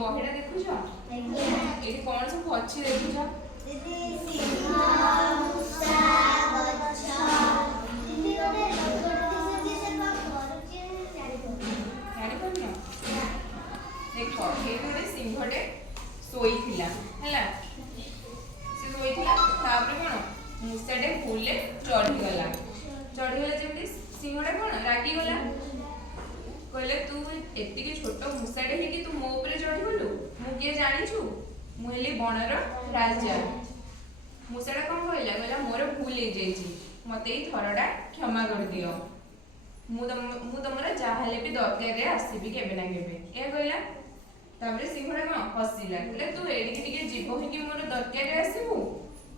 बहिटा देखुछ ये कौन सब अच्छी देखुछ देख ये गोटे सिंहटे शोई है तापर कौन मूषाटे फुल चढ़ीगला जमी सिंहटा कौन रागिगला कहले तू एतिकी छोट मूषाटे ही तू मो ऊपर चढ़ीगलु मु किए जानिछु मु हेली बनर राजा मूषाटा कौन कहला मोर भूल हो जाइए मत ये थरटा क्षमा कर दियो मु तुमर जहाँ भी दरकार आसबि केबे ना केबे ए कहला तापर सिंहटा कौन हसिला कहले तू एडिकी टिके जीव होइकी मोर दरकार आसबु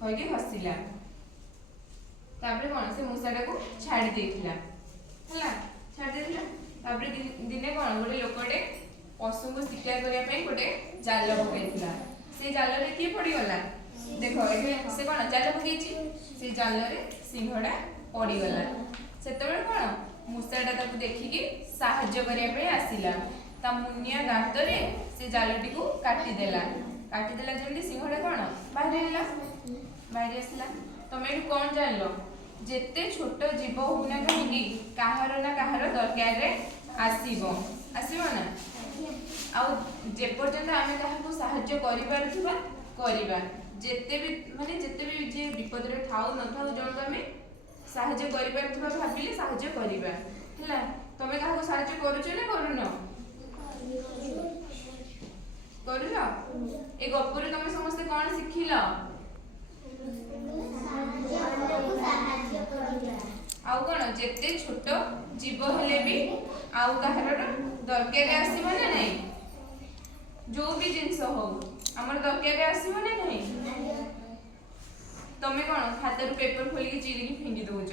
कहिके हसिला तापर कौन से मूषाटा को छाड़ी देथिला हला छाड़ी देथिला तापर दिने कौन गोटे लोकटे पशु को शिकार करने गोटे जाल पकईला से जाल रे किए पड़गला देख से कौन जाल पकई से जाल रे सिंहटा पड़गला से कौन मूषाटा ताको देखिकी साहाय्य करने आसिला ता मुनिया दांत रे से जालटी को काटिदेला जमी सिंहटा कौन बाहर आसला तमें कौन जान जेते छोट जीव होना कहीं कहार ना कहार दरकार आसब ना आउ जेपर्यंत आम क्या साहाय्य करवा जेते भी माने जेते भी जे विपद रे थाउ न थाउ जन आम साहाय्य करवा भाविले साहाय्य करवा है तमें क्या साहाय्य करुच ना करुन ए गपर तुम समस्ते कौन शिखिल आउ कौन जेते छोट जीव हेले भी आउ कहार दरकार आसब ना नहीं जो भी जिनस हो आमर दरकार आसब ना नहीं तमें कौन खातर पेपर खोलिकी चिरिकी फिंगी दौच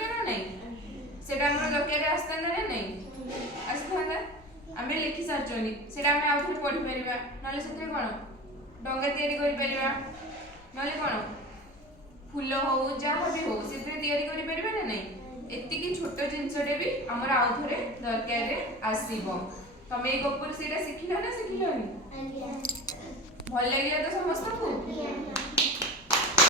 ना नहीं से दरकार आसता ना नहीं आसता आम लिखि सारी से आम पढ़ी पार ना कौन डंगा या ना कौन फूल हो जहाँ भी हो से ना नहीं एतिकी छोट जिनसटे भी आमर आउ थे दरकार आसब तमें ये गपर से शिखिल ना शिखिलनि भल लगे तो समस्त को